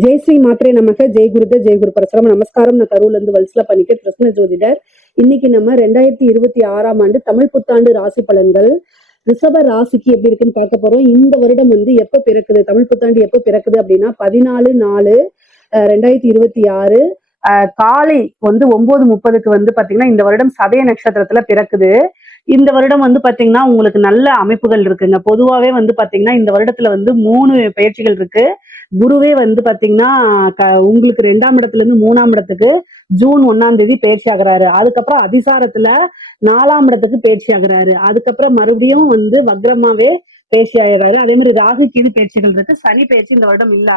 ஜெய் ஸ்ரீ மாத்திரை நமக்கு ஜெய் குருத ஜெய் குரு பரசுராம நமஸ்காரம். நான் கரூர்ல இருந்து வல்சலா பண்ணிக்க கிருஷ்ண ஜோதிடர். இன்னைக்கு நம்ம 2026 தமிழ் புத்தாண்டு ராசி பலன்கள் ரிஷப ராசிக்கு எப்படி இருக்குன்னு பார்க்க போறோம். இந்த வருடம் எப்ப பிறக்குது, தமிழ் புத்தாண்டு எப்ப பிறக்குது அப்படின்னா 14/4/2026 காலை 9:30 பாத்தீங்கன்னா இந்த வருடம் சதய நட்சத்திரத்துல பிறக்குது. இந்த வருடம் பாத்தீங்கன்னா உங்களுக்கு நல்ல அமைப்புகள் இருக்குங்க. பொதுவாவே பாத்தீங்கன்னா இந்த வருடத்துல 3 பயிற்சிகள் இருக்கு. குருவே பாத்தீங்கன்னா உங்களுக்கு 2ஆம் இடத்துல இருந்து 3ஆம் இடத்துக்கு ஜூன் 1ஆம் தேதி பயிற்சி ஆகுறாரு. அதுக்கப்புறம் அதிசாரத்துல 4ஆம் இடத்துக்கு பயிற்சி ஆகுறாரு. அதுக்கப்புறம் மறுபடியும் வக்ரமாவே பயிற்சி ஆகிறாரு. அதே மாதிரி ராகு கீது பயிற்சிகள் இருக்கு. சனி பயிற்சி இந்த வருடம் இல்ல.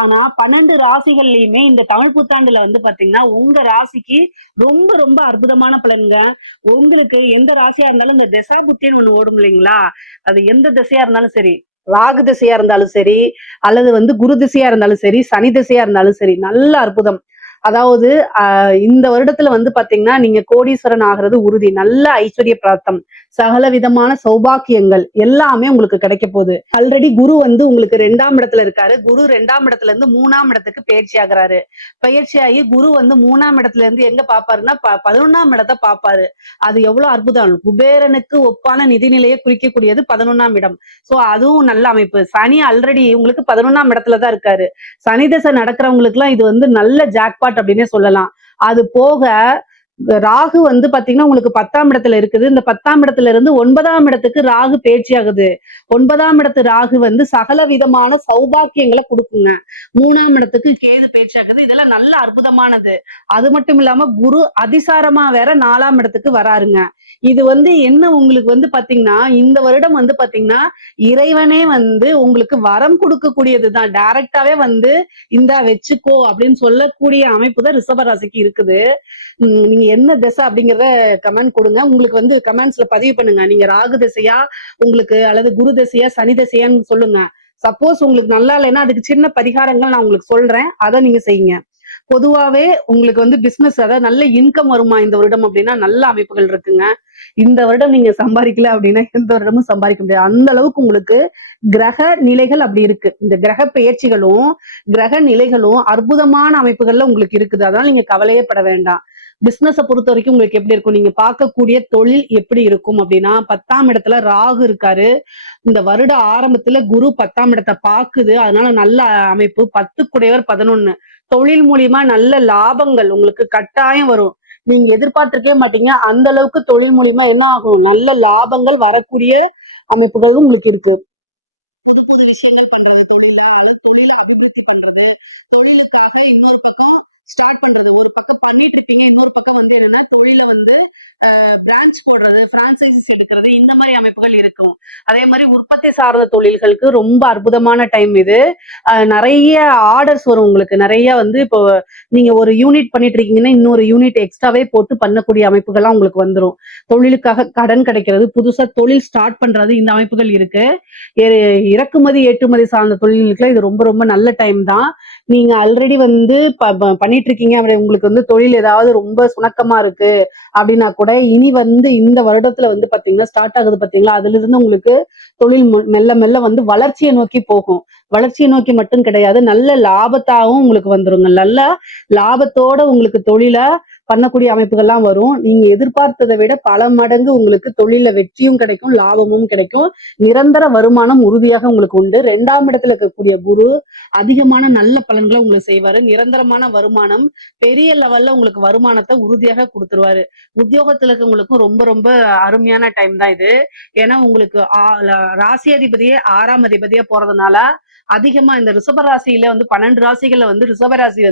ஆனா 12 ராசிகள்லயுமே இந்த தமிழ் புத்தாண்டுல பாத்தீங்கன்னா உங்க ராசிக்கு ரொம்ப ரொம்ப அற்புதமான பலன்க. உங்களுக்கு எந்த ராசியா இருந்தாலும் இந்த திசா புத்தின்னு ஒண்ணு ஓடும் இல்லைங்களா, அது எந்த திசையா இருந்தாலும் சரி, ராகு திசையா இருந்தாலும் சரி, அல்லது குரு திசையா இருந்தாலும் சரி, சனி திசையா இருந்தாலும் சரி, நல்ல அற்புதம். அதாவது இந்த வருடத்துல பாத்தீங்கன்னா நீங்க கோடீஸ்வரன் ஆகிறது உறுதி. நல்ல ஐஸ்வர்ய பிராப்தம், சகல விதமான சௌபாக்கியங்கள் எல்லாமே உங்களுக்கு கிடைக்க போகுது. ஆல்ரெடி குரு உங்களுக்கு 2ஆம் இடத்துல இருக்காரு. குரு 2ஆம் இடத்துல இருந்து 3ஆம் இடத்துக்கு பயிற்சி ஆகுறாரு. பயிற்சியாகி குரு 3ஆம் இடத்துல இருந்து எங்க பாப்பாருன்னா 11ஆம் இடத்தை பாப்பாரு. அது எவ்வளவு அற்புதம். குபேரனுக்கு ஒப்பான நிதிநிலையை குறிக்கக்கூடியது 11ஆம் இடம். சோ அதுவும் நல்ல அமைப்பு. சனி ஆல்ரெடி உங்களுக்கு 11ஆம் இடத்துலதான் இருக்காரு. சனி தசை நடக்கிறவங்களுக்கு எல்லாம் இது நல்ல ஜாக்பாட் அப்படின்னே சொல்லலாம். அது போக ராகு பாத்தீங்கன்னா உங்களுக்கு 10ஆம் இடத்துல இருக்குது. இந்த 10ஆம் இடத்துல இருந்து 9ஆம் இடத்துக்கு ராகு பயிற்சி ஆகுது. 9ஆம் இடத்து ராகு சகல விதமான சௌபாக்கியங்களை கொடுக்குங்க. 3ஆம் இடத்துக்கு கேது பயிற்சி ஆகுது. இதெல்லாம் நல்ல அற்புதமானது. அது மட்டும் இல்லாம குரு அதிசாரமா வேற 4ஆம் இடத்துக்கு வராருங்க. இது என்ன உங்களுக்கு பாத்தீங்கன்னா இந்த வருடம் பாத்தீங்கன்னா இறைவனே உங்களுக்கு வரம் கொடுக்கக்கூடியதுதான். டைரக்டாவே இந்தா வச்சுக்கோ அப்படின்னு சொல்லக்கூடிய அமைப்பு தான் ரிஷபராசிக்கு இருக்குது. நீங்க என்ன திசை அப்படிங்கறத கமெண்ட் கொடுங்க. உங்களுக்கு கமெண்ட்ஸ்ல பதிவு பண்ணுங்க. நீங்க ராகு திசையா உங்களுக்கு, அல்லது குரு திசையா, சனி திசையான்னு சொல்லுங்க. சப்போஸ் உங்களுக்கு நல்லா இல்லைன்னா அதுக்கு சின்ன பரிகாரங்கள் நான் உங்களுக்கு சொல்றேன், அதை நீங்க செய்யுங்க. பொதுவாவே உங்களுக்கு பிசினஸ், அதாவது நல்ல இன்கம் வருமா இந்த வருடம் அப்படின்னா நல்ல அமைப்புகள் இருக்குங்க. இந்த வருடம் நீங்க சம்பாதிக்கல அப்படின்னா எந்த வருடமும் சம்பாதிக்க முடியாது. அந்த அளவுக்கு உங்களுக்கு கிரக நிலைகள் அப்படி இருக்கு. இந்த கிரக பெயர்ச்சிகளும் கிரக நிலைகளும் அற்புதமான அமைப்புகள்ல உங்களுக்கு இருக்குது. அதனால நீங்க கவலையே பட வேண்டாம். பிசினஸை பொறுத்த வரைக்கும் உங்களுக்கு எப்படி இருக்கும், நீங்க பார்க்கக்கூடிய தொழில் எப்படி இருக்கும் அப்படின்னா 10ஆம் இடத்துல ராகு இருக்காரு. இந்த வருட ஆரம்பத்துல குரு 10ஆம் இடத்தை பாக்குது. அதனால நல்ல அமைப்பு. 10 குடையவர் 11. தொழில் மூலியமா நல்ல லாபங்கள் உங்களுக்கு கட்டாயம் வரும். நீங்க எதிர்பார்த்திருக்கவே மாட்டீங்க. அந்த அளவுக்கு தொழில் மூலியமா என்ன ஆகும், நல்ல லாபங்கள் வரக்கூடிய அமைப்புகளும் உங்களுக்கு இருக்கும். புது புது விஷயங்கள் பண்றது, தொழில் அபிவிருத்தி பண்றது, தொழிலுக்காக இன்னொரு பக்கம் ஸ்டார்ட் பண்றது. ஒரு பக்கம் பண்ணிட்டு இருக்கீங்க, இன்னொரு பக்கம் என்னன்னா தொழில பிரான்ச் போடுறது, பிரான்சைசிஸ் எடுக்கிறது, இந்த மாதிரி அமைப்புகள் இருக்கும். அதே மாதிரி உற்பத்தி சார்ந்த தொழில்களுக்கு ரொம்ப அற்புதமான டைம் இது. நிறைய ஆர்டர்ஸ் வரும் உங்களுக்கு. நிறைய இப்போ நீங்க ஒரு யூனிட் பண்ணிட்டு இருக்கீங்கன்னா இன்னொரு யூனிட் எக்ஸ்ட்ராவே போட்டு பண்ணக்கூடிய அமைப்புகள்லாம் உங்களுக்கு வந்துடும். தொழிலுக்காக கடன் கிடைக்கிறது, புதுசா தொழில் ஸ்டார்ட் பண்றது, இந்த அமைப்புகள் இருக்கு. இறக்குமதி ஏற்றுமதி சார்ந்த தொழில்களுக்கு இது ரொம்ப ரொம்ப நல்ல டைம் தான். நீங்க ஆல்ரெடி பண்ணிட்டு இருக்கீங்க, உங்களுக்கு தொழில் ஏதாவது ரொம்ப சுணக்கமா இருக்கு அப்படின்னா கூட இனி இந்த வருடத்துல பாத்தீங்கன்னா ஸ்டார்ட் ஆகுது பாத்தீங்களா, அதுல இருந்து உங்களுக்கு தொழில் மெல்ல மெல்ல வளர்ச்சியை நோக்கி போகும். வளர்ச்சியை நோக்கி மட்டும் கிடையாது, நல்ல லாபத்தாகவும் உங்களுக்கு வந்துருங்க. நல்ல லாபத்தோட உங்களுக்கு தொழில பண்ணக்கூடிய அமைப்புகள்லாம் வரும். நீங்க எதிர்பார்த்ததை விட பல மடங்கு உங்களுக்கு தொழில வெற்றியும் கிடைக்கும், லாபமும் கிடைக்கும். நிரந்தர வருமானம் உறுதியாக உங்களுக்கு உண்டு. 2ஆம் இடத்துல இருக்கக்கூடிய குரு அதிகமான நல்ல பலன்களை உங்களுக்கு செய்வாரு. நிரந்தரமான வருமானம், பெரிய லெவல்ல உங்களுக்கு வருமானத்தை உறுதியாக கொடுத்துருவாரு. உத்தியோகத்துல இருக்கவங்களுக்கும் ரொம்ப ரொம்ப அருமையான டைம் தான் இது. ஏன்னா உங்களுக்கு ராசி அதிபதியே 6ஆம் அதிபதியா போறதுனால அதிகமா இந்த ரிஷபராசியில 12 ராசிகள்ல ரிஷபராசி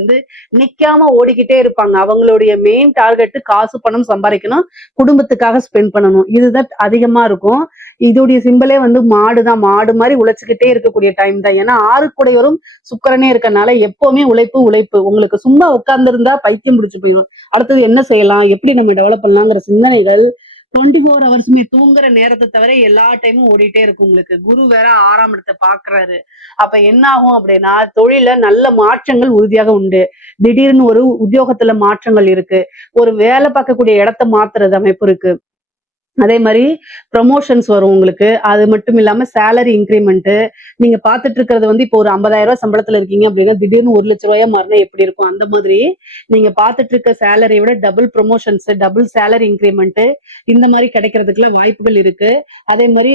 நிக்காம ஓடிக்கிட்டே இருப்பாங்க. அவங்களுடைய மெயின் டார்கெட் காசு பணம் சம்பாதிக்கணும், குடும்பத்துக்காக ஸ்பெண்ட் பண்ணணும். இதுதான் அதிகமா இருக்கும். இதோடைய சிம்பிளே மாடுதான். மாடு மாதிரி உழைச்சுக்கிட்டே இருக்கக்கூடிய டைம் தான். ஏன்னா 6 கூடையோரும் சுக்கரனே இருக்கனால எப்பவுமே உழைப்பு உழைப்பு. உங்களுக்கு சும்மா உட்கார்ந்து இருந்தா பைத்தியம் பிடிச்சு போயிடும். அடுத்தது என்ன செய்யலாம், எப்படி நம்ம டெவலப் பண்ணலாங்கிற சிந்தனைகள் 24 ஹவர்ஸுமே, தூங்குற நேரத்தை தவிர எல்லா டைமும் ஓடிட்டே இருக்கும் உங்களுக்கு. குரு வேற 6ஆம் இடத்தை பாக்குறாரு. அப்ப என்ன ஆகும் அப்படின்னா தொழில நல்ல மாற்றங்கள் உறுதியாக உண்டு. திடீர்னு ஒரு உத்தியோகத்துல மாற்றங்கள் இருக்கு, ஒரு வேலை பார்க்கக்கூடிய இடத்த மாத்துறது அமைப்பு இருக்கு. அதே மாதிரி ப்ரமோஷன்ஸ் வரும் உங்களுக்கு. அது மட்டும் இல்லாம சேலரி இன்கிரிமெண்ட். நீங்க பார்த்துட்டு இருக்கிறது வந்து இப்போ ஒரு 50,000 சம்பளத்துல இருக்கீங்க அப்படின்னா திடீர்னு 1,00,000 மாறினா எப்படி இருக்கும்? அந்த மாதிரி நீங்க பார்த்துட்டு இருக்க சேலரியை விட double promotions, double salary increment இந்த மாதிரி கிடைக்கிறதுக்குள்ள வாய்ப்புகள் இருக்கு. அதே மாதிரி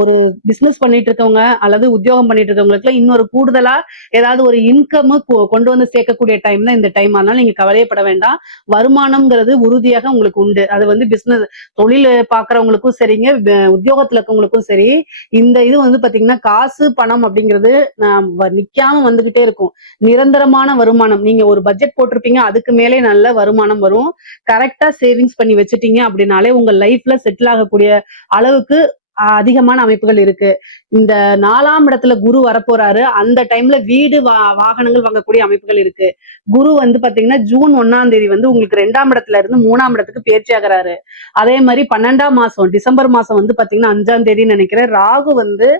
ஒரு பிசினஸ் பண்ணிட்டு இருக்கவங்க அல்லது உத்தியோகம் பண்ணிட்டு இருக்கவங்களுக்கு இன்னொரு கூடுதலா ஏதாவது ஒரு இன்கம் கொண்டு வந்து சேர்க்கக்கூடிய டைம் தான் இந்த டைம். அதனால நீங்க கவலையப்பட வேண்டாம். வருமானம்ங்கிறது உறுதியாக உங்களுக்கு உண்டு. அது வந்து பிசினஸ் தொழில் பாக்குறவங்களுக்கும் சரிங்க, உத்தியோகத்துல இருக்கவங்களுக்கும் சரி, இந்த இது வந்து பாத்தீங்கன்னா காசு பணம் அப்படிங்கிறது நிக்காம வந்துகிட்டே இருக்கும். நிரந்தரமான வருமானம். நீங்க ஒரு பட்ஜெட் போட்டிருப்பீங்க, அதுக்கு மேலே நல்ல வருமானம் வரும். கரெக்டா சேவிங்ஸ் பண்ணி வச்சுட்டீங்க அப்படின்னாலே உங்க லைஃப்ல செட்டில் ஆகக்கூடிய அளவுக்கு அதிகமான அமைப்புகள் இருக்கு. இந்த 4ஆம் இடத்துல குரு வரப்போறாரு. அந்த டைம்ல வீடு வாகனங்கள் வாங்கக்கூடிய அமைப்புகள் இருக்கு. குரு வந்து பாத்தீங்கன்னா ஜூன் 1ஆம் தேதி வந்து உங்களுக்கு 2ஆம் இடத்துல இருந்து 3ஆம் இடத்துக்கு பயிற்சி ஆகுறாரு. அதே மாதிரி 12ஆம் மாசம் டிசம்பர் மாசம் வந்து பாத்தீங்கன்னா 5ஆம் தேதி நினைக்கிறேன் ராகு வந்து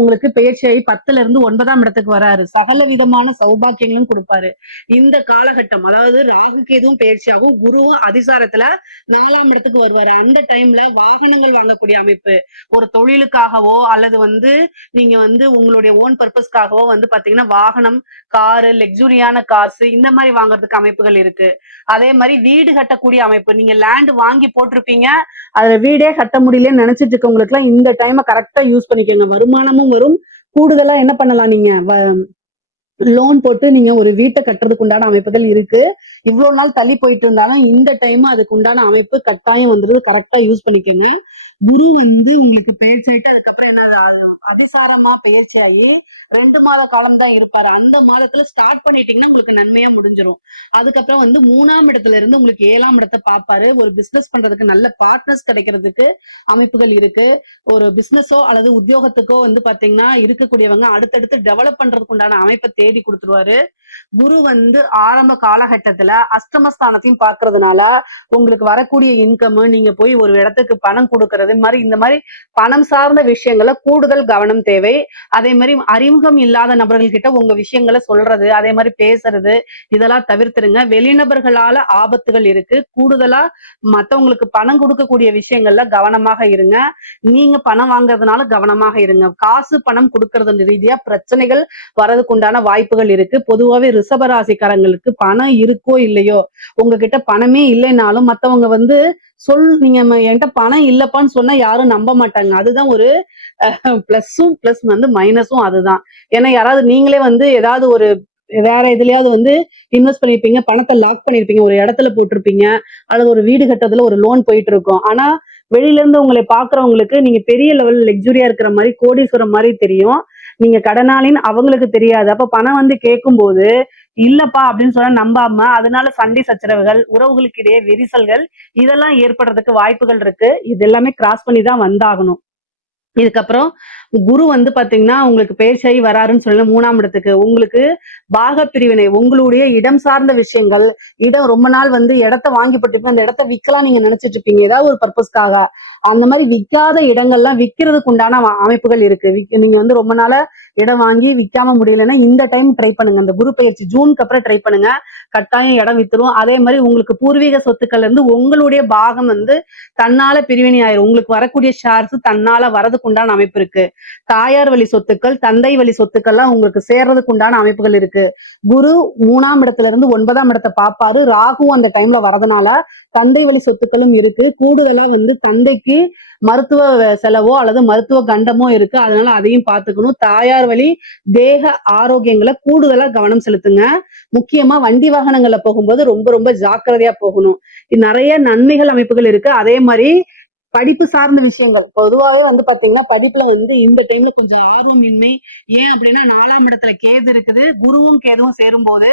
உங்களுக்கு பயிற்சியாகி 10ல இருந்து 9ஆம் இடத்துக்கு வராரு. சகல விதமான சௌபாக்கியங்களும் கொடுப்பாரு. இந்த காலகட்டம் அதாவது ராகுக்கு எதுவும் பயிற்சியாகும், குருவும் அதிசாரத்துல 4ஆம் இடத்துக்கு வருவாரு. அந்த டைம்ல வாகனங்கள் வாங்கக்கூடிய அமைப்பு, ஒரு தொழிலுக்காகவோ அல்லது வந்து நீங்க வந்து உங்களுடைய ஓன் பர்பஸ்க்காகவோ வந்து பாத்தீங்கன்னா வாகனம், காரு, லக்ஸுரியான காசு இந்த மாதிரி வாங்குறதுக்கு அமைப்புகள் இருக்கு. அதே மாதிரி வீடு கட்டக்கூடிய அமைப்பு, நீங்க லேண்ட் வாங்கி போட்டிருப்பீங்க, அதுல வீடே கட்ட முடியலன்னு நினைச்சிட்டு இருக்கவங்களுக்கு எல்லாம் இந்த டைமை கரெக்டா யூஸ் பண்ணிக்கோங்க. வருமானமும் வரும். கூடுதலா என்ன பண்ணலாம், நீங்க லோன் போட்டு நீங்க ஒரு வீட்டை கட்டுறதுக்கு உண்டான அமைப்புகள் இருக்கு. இவ்வளவு நாள் தள்ளி போயிட்டு இருந்தாலும் இந்த டைம் அதுக்கு உண்டான அமைப்பு கட்டாயம் வந்துருது. கரெக்டா யூஸ் பண்ணிக்கோங்க. குரு வந்து உங்களுக்கு பயிற்சி ஆயிட்டு அதுக்கப்புறம் என்ன அதிசாரமா பயிற்சி ஆகி 2 மாத காலம் தான் இருப்பாரு. அந்த மாதத்துல ஸ்டார்ட் பண்ணிட்டீங்கன்னா உங்களுக்கு நன்மையா முடிஞ்சிடும். அதுக்கப்புறம் வந்து 3ஆம் இடத்துல இருந்து உங்களுக்கு 7ஆம் இடத்தை பார்ப்பாரு. ஒரு பிசினஸ் பண்றதுக்கு நல்ல பார்ட்னர்ஸ் கிடைக்கிறதுக்கு அமைப்புகள் இருக்கு. ஒரு பிசினஸோ அல்லது உத்தியோகத்துக்கோ வந்து பாத்தீங்கன்னா இருக்கக்கூடியவங்க அடுத்தடுத்து டெவலப் பண்றதுக்கு உண்டான அமைப்பை தேடி கொடுத்துருவாரு. குரு வந்து ஆரம்ப காலகட்டத்துல அஷ்டமஸ்தானத்தையும் பாக்குறதுனால உங்களுக்கு வரக்கூடிய இன்கம், நீங்க போய் ஒரு இடத்துக்கு பணம் கொடுக்கறது மாதிரி இந்த மாதிரி பணம் சார்ந்த விஷயங்கள கூடுதல் கவனம் தேவை. அதே மாதிரி அறிமுகம் இல்லாத நபர்கள் கிட்ட உங்க விஷயங்களை சொல்றது, அதே மாதிரி பேசுறது இதெல்லாம் தவிர்த்துருங்க. வெளிநபர்களால ஆபத்துகள் இருக்கு. கூடுதலா மத்தவங்களுக்கு பணம் கொடுக்கக்கூடிய விஷயங்கள்ல கவனமாக இருங்க. நீங்க பணம் வாங்குறதுனால கவனமாக இருங்க. காசு பணம் கொடுக்கறது ரீதியா பிரச்சனைகள் வரதுக்கு உண்டான வாய்ப்புகள் இருக்கு. பொதுவாகவே ரிஷபராசிக்காரங்களுக்கு பணம் இருக்கோ இல்லையோ, உங்ககிட்ட பணமே இல்லைனாலும் மத்தவங்க வந்து நீங்க என்கிட்ட பணம் இல்லப்பான்னு சொன்னா யாரும் நம்ப மாட்டாங்க. அதுதான் ஒரு பிளஸும் பிளஸ் வந்து மைனஸும் அதுதான். ஏன்னா யாராவது நீங்களே வந்து ஏதாவது ஒரு வேற எதுலயாவது வந்து இன்வெஸ்ட் பண்ணிருப்பீங்க, பணத்தை லாக் பண்ணிருப்பீங்க, ஒரு இடத்துல போட்டிருப்பீங்க, அல்லது ஒரு வீடு கட்டுறதுல ஒரு லோன் போயிட்டு இருக்கும். ஆனா வெளியில இருந்து உங்களை பாக்குறவங்களுக்கு நீங்க பெரிய லெவல் லக்ஸுரியா இருக்கிற மாதிரி கோடீஸ்வரம் மாதிரி தெரியும். நீங்க கடனாளின்னு அவங்களுக்கு தெரியாது. அப்ப பணம் வந்து கேட்கும் போது இல்லப்பா அப்படின்னு சொன்னா நம்பாம அதனால சண்டை சச்சரவுகள், உறவுகளுக்கு இடையே விரிசல்கள் இதெல்லாம் ஏற்படுறதுக்கு வாய்ப்புகள் இருக்கு. இது எல்லாமே கிராஸ் பண்ணி தான் வந்தாகணும். இதுக்கப்புறம் குரு வந்து பாத்தீங்கன்னா உங்களுக்கு பேச்சாயி வராருன்னு சொல்லி 3ஆம் இடத்துக்கு உங்களுக்கு பாக பிரிவினை, உங்களுடைய இடம் சார்ந்த விஷயங்கள், இடம் ரொம்ப நாள் வந்து இடத்த வாங்கி போட்டிருப்பீங்க, அந்த இடத்த விற்கலாம் நீங்க நினைச்சிட்டு இருப்பீங்க ஏதாவது ஒரு பர்பஸ்க்காக. அந்த மாதிரி விற்காத இடங்கள்லாம் விற்கிறதுக்கு உண்டான அமைப்புகள் இருக்கு. நீங்க வந்து ரொம்ப நாளா இடம் வாங்கி விற்காம முடியலன்னா இந்த டைம் ட்ரை பண்ணுங்க. அந்த குரு பயிற்சி ஜூனுக்கு அப்புறம் ட்ரை பண்ணுங்க. கட்டாயம் இடம் வித்துரும். அதே மாதிரி உங்களுக்கு பூர்வீக சொத்துக்கள்ல இருந்து உங்களுடைய பாகம் வந்து தன்னால பிரிவினை ஆயிரும். உங்களுக்கு வரக்கூடிய ஷேர்ஸ் தன்னால வரதுக்கு உண்டான அமைப்பு இருக்கு. தாயார் வழி சொத்துக்கள், தந்தை வழி சொத்துக்கள்லாம் உங்களுக்கு சேர்றதுக்கு உண்டான அமைப்புகள் இருக்கு. குரு 3ஆம் இடத்துல இருந்து 9ஆம் இடத்தை பார்ப்பாரு. ராகுவும் அந்த டைம்ல வரதுனால தந்தை வழி சொத்துக்களும் இருக்கு. கூடுதலா வந்து தந்தைக்கு மருத்துவ செலவோ அல்லது மருத்துவ கண்டமோ இருக்கு. அதனால அதையும் பார்த்துக்கணும். தாயார் வழி தேக ஆரோக்கியங்களை கூடுதலா கவனம் செலுத்துங்க. முக்கியமா வண்டி வாகனங்கள்ல போகும்போது ரொம்ப ரொம்ப ஜாக்கிரதையா போகணும். நிறைய நன்மைகள் அமைப்புகள் இருக்கு. அதே மாதிரி படிப்பு சார்ந்த விஷயங்கள் பொதுவாகவே வந்து பாத்தீங்கன்னா படிப்புல வந்து இந்த டைம்ல கொஞ்சம் ஆர்வமின்மை. ஏன் அப்படின்னா 4ஆம் இடத்துல கேது இருக்குது. குருவும் கேதுவும் சேரும் போது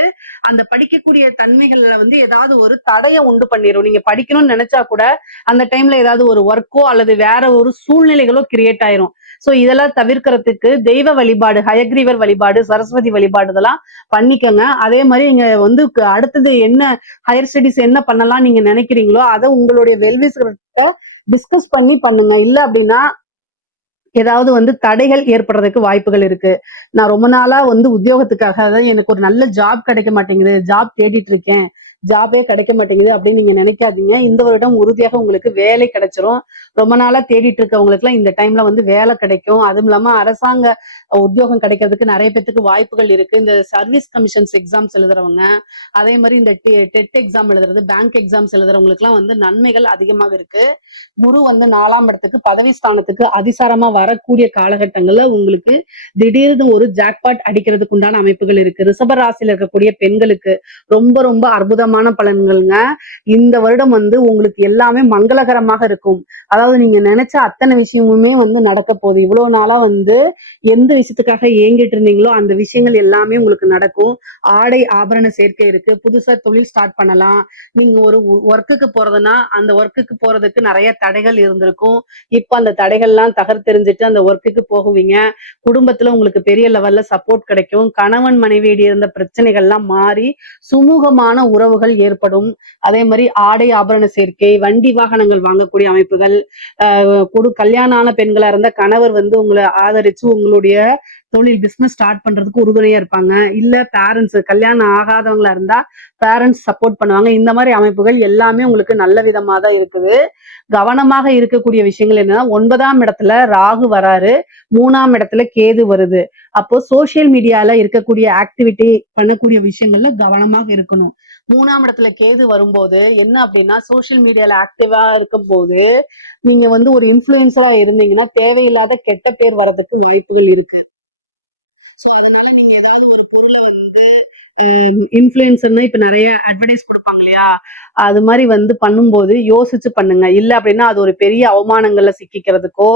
அந்த படிக்கக்கூடிய தன்மைகள்ல வந்து ஏதாவது ஒரு தடையை உண்டு பண்ணிடும். நீங்க படிக்கணும்னு நினைச்சா கூட அந்த டைம்ல ஏதாவது ஒரு ஒர்க்கோ அல்லது வேற ஒரு சூழ்நிலைகளோ கிரியேட் ஆயிரும். சோ இதெல்லாம் தவிர்க்கிறதுக்கு தெய்வ வழிபாடு, ஹயக்ரீவர் வழிபாடு, சரஸ்வதி வழிபாடு இதெல்லாம் பண்ணிக்கோங்க. அதே மாதிரி நீங்க வந்து அடுத்தது என்ன ஹையர் ஸ்டடிஸ் என்ன பண்ணலாம் நீங்க நினைக்கிறீங்களோ அதை உங்களுடைய வெல்விஸ்கிட்ட டிஸ்கஸ் பண்ணி பண்ணுங்க. இல்ல அப்படின்னா ஏதாவது வந்து தடைகள் ஏற்படுறதுக்கு வாய்ப்புகள் இருக்கு. நான் ரொம்ப நாளா வந்து உத்தியோகத்துக்காக எனக்கு ஒரு நல்ல ஜாப் கிடைக்க மாட்டேங்குது, ஜாப் தேடிட்டு இருக்கேன், ஜாபே கிடைக்க மாட்டேங்குது அப்படின்னு நீங்க நினைக்காதீங்க. இந்த வருடம் உறுதியாக உங்களுக்கு வேலை கிடைச்சிரும். ரொம்ப நாளா தேடிட்டு இருக்கவங்களுக்கு எல்லாம் இந்த டைம்ல வந்து வேலை கிடைக்கும். அதுவும் இல்லாம அரசாங்க உத்தியோகம் கிடைக்கிறதுக்கு நிறைய பேத்துக்கு வாய்ப்புகள் இருக்கு. இந்த சர்வீஸ் கமிஷன்ஸ் எக்ஸாம்ஸ் எழுதுறவங்க, அதே மாதிரி இந்த டெட் எக்ஸாம் எழுதுறது, பேங்க் எக்ஸாம்ஸ் எழுதுறவங்களுக்கு எல்லாம் வந்து நன்மைகள் அதிகமாக இருக்கு. குரு வந்து 4ஆம் இடத்துக்கு பதவி ஸ்தானத்துக்கு அதிசாரமா வரக்கூடிய காலகட்டங்கள்ல உங்களுக்கு திடீர்னு ஒரு ஜாக்பாட் அடிக்கிறதுக்கு உண்டான அமைப்புகள் இருக்கு. ரிஷப ராசியில இருக்கக்கூடிய பெண்களுக்கு ரொம்ப ரொம்ப அற்புதமான பலன்கள்ங்க. இந்த வருடம் வந்து உங்களுக்கு எல்லாமே மங்களகரமாக இருக்கும். அதாவது நீங்க நினைச்ச அத்தனை விஷயமுமே வந்து நடக்க போகுது. இவ்வளவு நாளா வந்து எந்த விஷயத்துக்காக ஏங்கிட்டு இருந்தீங்களோ அந்த விஷயங்கள் எல்லாமே உங்களுக்கு நடக்கும். ஆடை ஆபரண சேர்க்கை இருக்கு. புதுசா தொழில் ஸ்டார்ட் பண்ணலாம். நீங்க ஒரு ஒர்க்குக்கு போறதுன்னா அந்த ஒர்க்குக்கு போறதுக்கு நிறைய தடைகள் இருந்திருக்கும். இப்ப அந்த தடைகள்லாம் தகர்த்தெறிஞ்சிட்டு அந்த ஒர்க்குக்கு போகுவீங்க. குடும்பத்துல உங்களுக்கு பெரிய லெவல்ல சப்போர்ட் கிடைக்கும். கணவன் மனைவியிடையே இருந்த பிரச்சனைகள்லாம் மாறி சுமூகமான உறவுகள் ஏற்படும். அதே மாதிரி ஆடை ஆபரண சேர்க்கை, வண்டி வாகனங்கள் வாங்கக்கூடிய அமைப்புகள், கல்யாணம் ஆன பெண்களா இருந்தா கணவர் வந்து உங்களை ஆதரிச்சு உங்களுடைய தொழில் பிசினஸ் ஸ்டார்ட் பண்றதுக்கு உறுதுணையா இருப்பாங்க. இல்ல பேரண்ட்ஸ் கல்யாணம் ஆகாதவங்களா இருந்தா பேரண்ட்ஸ் சப்போர்ட் பண்ணுவாங்க. இந்த மாதிரி அமைப்புகள் எல்லாமே உங்களுக்கு நல்ல விதமா தான் இருக்குது. கவனமாக இருக்கக்கூடிய விஷயங்கள் என்னன்னா, 9ஆம் இடத்துல ராகு வராரு, 3ஆம் இடத்துல கேது வருது. அப்போ சோசியல் மீடியால இருக்கக்கூடிய ஆக்டிவிட்டி பண்ணக்கூடிய விஷயங்கள்ல கவனமாக இருக்கணும். 3ஆம் இடத்துல கேது வரும்போது என்ன அப்படின்னா, சோசியல் மீடியால ஆக்டிவா இருக்கும் போது நீங்க வந்து ஒரு இன்ஃபுளுசரா இருந்தீங்கன்னா தேவையில்லாத கெட்ட பேர் வரதுக்கு வாய்ப்புகள் இருக்கு. இன்ஃபுளுசர்னா இப்ப நிறைய அட்வர்டைஸ் கொடுப்பாங்க இல்லையா, அது மாதிரி வந்து பண்ணும்போது யோசிச்சு பண்ணுங்க. இல்ல அப்படின்னா அது ஒரு பெரிய அவமானங்கள்ல சிக்கிக்கிறதுக்கோ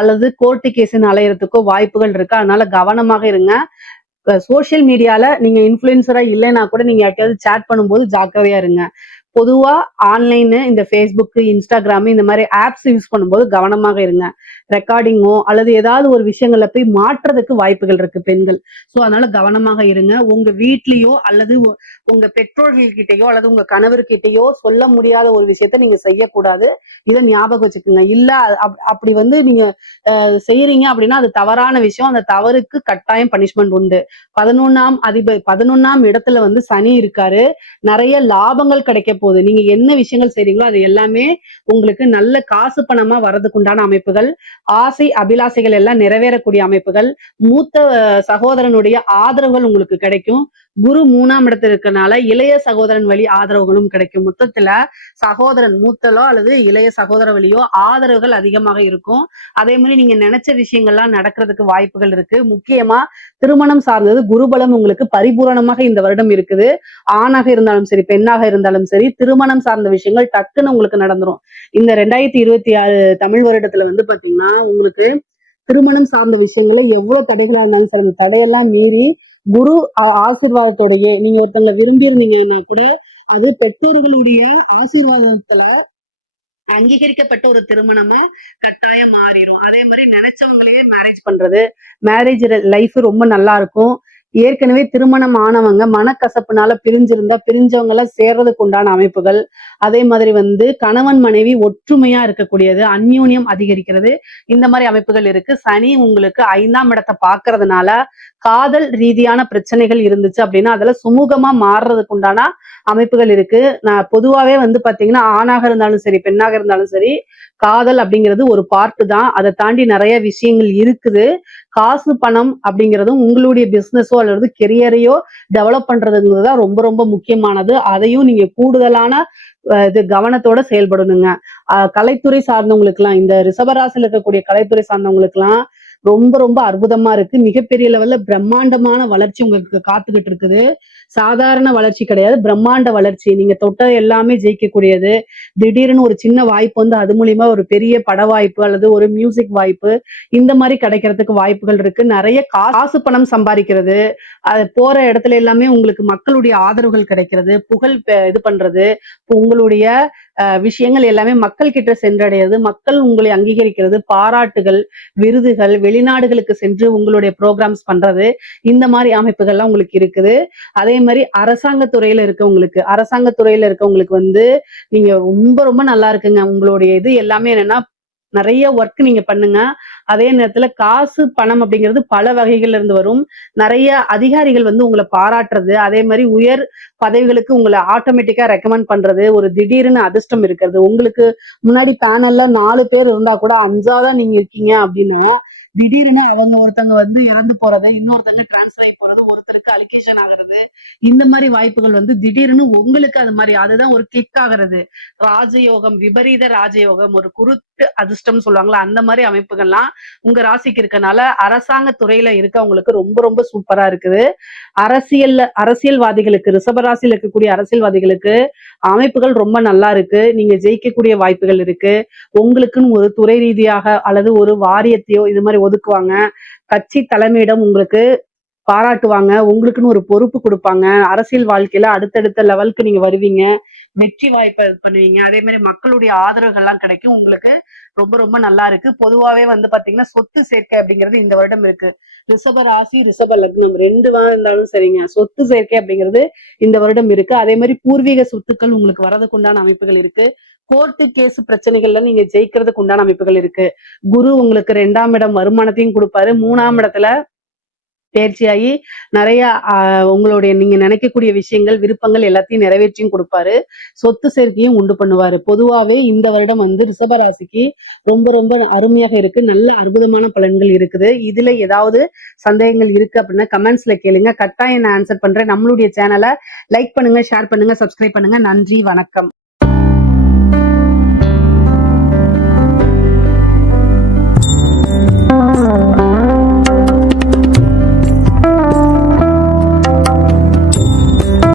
அல்லது கோர்ட்டு கேஸ்ன்னு அலையறதுக்கோ வாய்ப்புகள் இருக்கு. அதனால கவனமாக இருங்க. சோசியல் மீடியால நீங்க இன்ஃபுளுசரா இல்லைன்னா கூட நீங்க யார்கிட்டயாவது சேட் பண்ணும்போது ஜாக்கிரதையா இருங்க. பொதுவா ஆன்லைன் இந்த Facebook, Instagram இந்த மாதிரி ஆப்ஸ் யூஸ் பண்ணும்போது கவனமாக இருங்க. ரெக்கார்டிங்கோ அல்லது ஏதாவது ஒரு விஷயங்கள்ல போய் மாற்றுறதுக்கு வாய்ப்புகள் இருக்கு பெண்கள். சோ அதனால கவனமாக இருங்க. உங்க வீட்லயோ அல்லது உங்க பெற்றோர்கள் கிட்டயோ அல்லது உங்க கணவர்கிட்டயோ சொல்ல முடியாத ஒரு விஷயத்த நீங்க செய்யக்கூடாது. இதை ஞாபகம் வச்சுக்கோங்க. இல்ல அப்படி வந்து நீங்க செய்யறீங்க அப்படின்னா அது தவறான விஷயம். அந்த தவறுக்கு கட்டாயம் பனிஷ்மெண்ட் உண்டு. 11ஆம் இடத்துல வந்து சனி இருக்காரு. நிறைய லாபங்கள் கிடைக்க போகுது. நீங்க என்ன விஷயங்கள் செய்றீங்களோ அது எல்லாமே உங்களுக்கு நல்ல காசு பணமா வர்றதுக்கு உண்டான அமைப்புகள், ஆசை அபிலாசைகள் எல்லாம் நிறைவேறக்கூடிய அமைப்புகள், மூத்த சகோதரனுடைய ஆதரவுகள் உங்களுக்கு கிடைக்கும். குரு 3ஆம் இடத்துல இருக்கனால இளைய சகோதரன் வழி ஆதரவுகளும் கிடைக்கும். மொத்தத்துல சகோதரன் மூத்தலோ அல்லது இளைய சகோதர வழியோ ஆதரவுகள் அதிகமாக இருக்கும். அதே மாதிரி நீங்க நினைச்ச விஷயங்கள்லாம் நடக்கிறதுக்கு வாய்ப்புகள் இருக்கு. முக்கியமா திருமணம் சார்ந்தது குருபலம் உங்களுக்கு பரிபூரணமாக இந்த வருடம் இருக்குது. ஆணாக இருந்தாலும் சரி, பெண்ணாக இருந்தாலும் சரி, திருமணம் சார்ந்த விஷயங்கள் டக்குன்னு உங்களுக்கு நடந்துரும். இந்த 2026 தமிழ் வருடத்துல வந்து பாத்தீங்கன்னா உங்களுக்கு திருமணம் சார்ந்த விஷயங்கள்ல எவ்வளவு தடைகளா இருந்தாலும் சரி, அந்த தடையெல்லாம் மீறி குரு ஆசீர்வாதத்தோடயே நீங்க ஒருத்தங்க விரும்பி இருந்தீங்கன்னா கூட அது பெற்றோர்களுடைய ஆசீர்வாதத்துல அங்கீகரிக்கப்பட்ட ஒரு திருமணமா கட்டாயம் மாறிடும். அதே மாதிரி நினைச்சவங்களையே மேரேஜ் பண்றது, மேரேஜ் லைஃப் ரொம்ப நல்லா இருக்கும். ஏற்கனவே திருமணம் ஆனவங்க மனக்கசப்புனால பிரிஞ்சிருந்தா பிரிஞ்சவங்க எல்லாம் சேர்றதுக்கு உண்டான அமைப்புகள். அதே மாதிரி வந்து கணவன் மனைவி ஒற்றுமையா இருக்கக்கூடியது, அந்யோன்யம் அதிகரிக்கிறது, இந்த மாதிரி அமைப்புகள் இருக்கு. சனி உங்களுக்கு 5ஆம் இடத்தை பாக்குறதுனால காதல் ரீதியான பிரச்சனைகள் இருந்துச்சு அப்படின்னா அதுல சுமூகமா மாறுறதுக்கு உண்டான அமைப்புகள் இருக்கு. நான் பொதுவாவே வந்து பாத்தீங்கன்னா ஆணாக இருந்தாலும் சரி, பெண்ணாக இருந்தாலும் சரி, காதல் அப்படிங்கிறது ஒரு பார்ட்டு தான். அதை தாண்டி நிறைய விஷயங்கள் இருக்குது. காசு பணம் அப்படிங்கிறதும் உங்களுடைய பிசினஸோ அல்லது கெரியரையோ டெவலப் பண்றதுங்கிறது தான் ரொம்ப ரொம்ப முக்கியமானது. அதையும் நீங்க கூடுதலான இது கவனத்தோட செயல்படணுங்க. கலைத்துறை சார்ந்தவங்களுக்கு எல்லாம், இந்த ரிஷபராசியில் இருக்கக்கூடிய கலைத்துறை சார்ந்தவங்களுக்கு எல்லாம் ரொம்ப ரொம்ப அற்புதமா இருக்கு. மிகப்பெரிய லெவல்ல பிரம்மாண்டமான வளர்ச்சி உங்களுக்கு காத்துக்கிட்டு இருக்குது. சாதாரண வளர்ச்சி கிடையாது, பிரம்மாண்ட வளர்ச்சி. நீங்க தொட்ட எல்லாமே ஜெயிக்கக்கூடியது. திடீர்னு ஒரு சின்ன வாய்ப்பு வந்து அது மூலியமா ஒரு பெரிய பட வாய்ப்பு அல்லது ஒரு மியூசிக் வாய்ப்பு இந்த மாதிரி கிடைக்கிறதுக்கு வாய்ப்புகள் இருக்கு. நிறைய காசு பணம் சம்பாதிக்கிறது, அது போற இடத்துல எல்லாமே உங்களுக்கு மக்களுடைய ஆதரவுகள் கிடைக்கிறது, புகழ் இது பண்றது, உங்களுடைய விஷயங்கள் எல்லாமே மக்கள் கிட்ட சென்றடையாது, மக்கள் உங்களை அங்கீகரிக்கிறது, பாராட்டுகள், விருதுகள், வெளிநாடுகளுக்கு சென்று உங்களுடைய ப்ரோக்ராம்ஸ் பண்றது, இந்த மாதிரி அமைப்புகள்லாம் உங்களுக்கு இருக்குது. அதே மாதிரி அரசாங்க துறையில இருக்கவங்களுக்கு வந்து நீங்க ரொம்ப ரொம்ப நல்லா இருக்குங்க. உங்களுடைய இது எல்லாமே என்னன்னா நிறைய ஒர்க் நீங்க பண்ணுங்க. அதே நேரத்துல காசு, பணம் அப்படிங்கிறது பல வகைகள்ல இருந்து வரும். நிறைய அதிகாரிகள் வந்து உங்கள பாராட்டுறது, அதே மாரி உயர் பதவிகளுக்கு உங்கள ஆட்டோமேட்டிக்கா ரெக்கமெண்ட் பண்றது, ஒரு திடீர்னு அதிர்ஷ்டம் இருக்கிறது. உங்களுக்கு முன்னாடி பேனல்ல 4 பேர் இருந்தா கூட 5ஆ நீங்க இருக்கீங்க அப்படின்னு, திடீர்னு அவங்க ஒருத்தங்க வந்து இறந்து போறது, இன்னொருத்தங்க டிரான்ஸ்ஃபர் ஆகி போறது, ஒருத்தருக்கு அலிகேஷன் ஆகுறது, இந்த மாரி வாய்ப்புகள் வந்து திடீர்னு உங்களுக்கு அது மாரி அதுதான் ஒரு கிளிக் ஆகுறது. ராஜயோகம், விபரீத ராஜயோகம், ஒரு குருட்டு அதிர்ஷ்டம் சொல்லுவாங்கல்ல, அந்த மாரி அமைப்புகள்லாம் உங்க ராசிக்கு இருக்கனால அரசாங்க துறையில இருக்கவங்களுக்கு ரொம்ப ரொம்ப சூப்பரா இருக்குது. அரசியல்வாதிகளுக்கு, ரிஷபராசியில இருக்கக்கூடிய அரசியல்வாதிகளுக்கு அமைப்புகள் ரொம்ப நல்லா இருக்கு. நீங்க ஜெயிக்கக்கூடிய வாய்ப்புகள் இருக்கு. உங்களுக்குன்னு ஒரு துறை ரீதியாக அல்லது ஒரு வாரியத்தையோ இது மாதிரி ஒதுக்குவாங்க. கட்சி தலைமையிடம் உங்களுக்கு பாராட்டுவாங்க. உங்களுக்குன்னு ஒரு பொறுப்பு குடுப்பாங்க. அரசியல் வாழ்க்கையில அடுத்தடுத்த லெவலுக்கு நீங்க வருவீங்க. வெற்றி வாய்ப்ப இது பண்ணுவீங்க. அதே மாரி மக்களுடைய ஆதரவுகள்லாம் கிடைக்கும். உங்களுக்கு ரொம்ப ரொம்ப நல்லா இருக்கு. பொதுவாவே வந்து பாத்தீங்கன்னா, சொத்து சேர்க்கை அப்படிங்கிறது இந்த வருடம் இருக்கு. ரிஷப ராசி, ரிஷப லக்னம் 2 இருந்தாலும் சரிங்க. சொத்து சேர்க்கை அப்படிங்கிறது இந்த வருடம் இருக்கு. அதே மாரி பூர்வீக சொத்துக்கள் உங்களுக்கு வரதுக்கு உண்டான அமைப்புகள் இருக்கு. கோர்ட்டு கேஸ் பிரச்சனைகள்ல நீங்க ஜெயிக்கிறதுக்கு உண்டான அமைப்புகள் இருக்கு. குரு உங்களுக்கு 2ஆம் இடம் வருமானத்தையும் குடுப்பாரு. 3ஆம் இடத்துல தேர்ச்சியாகி நிறைய உங்களுடைய நீங்க நினைக்கக்கூடிய விஷயங்கள், விருப்பங்கள் எல்லாத்தையும் நிறைவேற்றியும் கொடுப்பாரு. சொத்து சேர்க்கையும் உண்டு பண்ணுவாரு. பொதுவாவே இந்த வருடம் வந்து ரிஷபராசிக்கு ரொம்ப ரொம்ப அருமையாக இருக்கு. நல்ல அற்புதமான பலன்கள் இருக்குது. இதுல ஏதாவது சந்தேகங்கள் இருக்கு அப்படின்னா கமெண்ட்ஸ்ல கேளுங்க. கட்டாயம் நான் ஆன்சர் பண்றேன். நம்மளுடைய சேனலை லைக் பண்ணுங்க, ஷேர் பண்ணுங்க, சப்ஸ்கிரைப் பண்ணுங்க. நன்றி, வணக்கம்.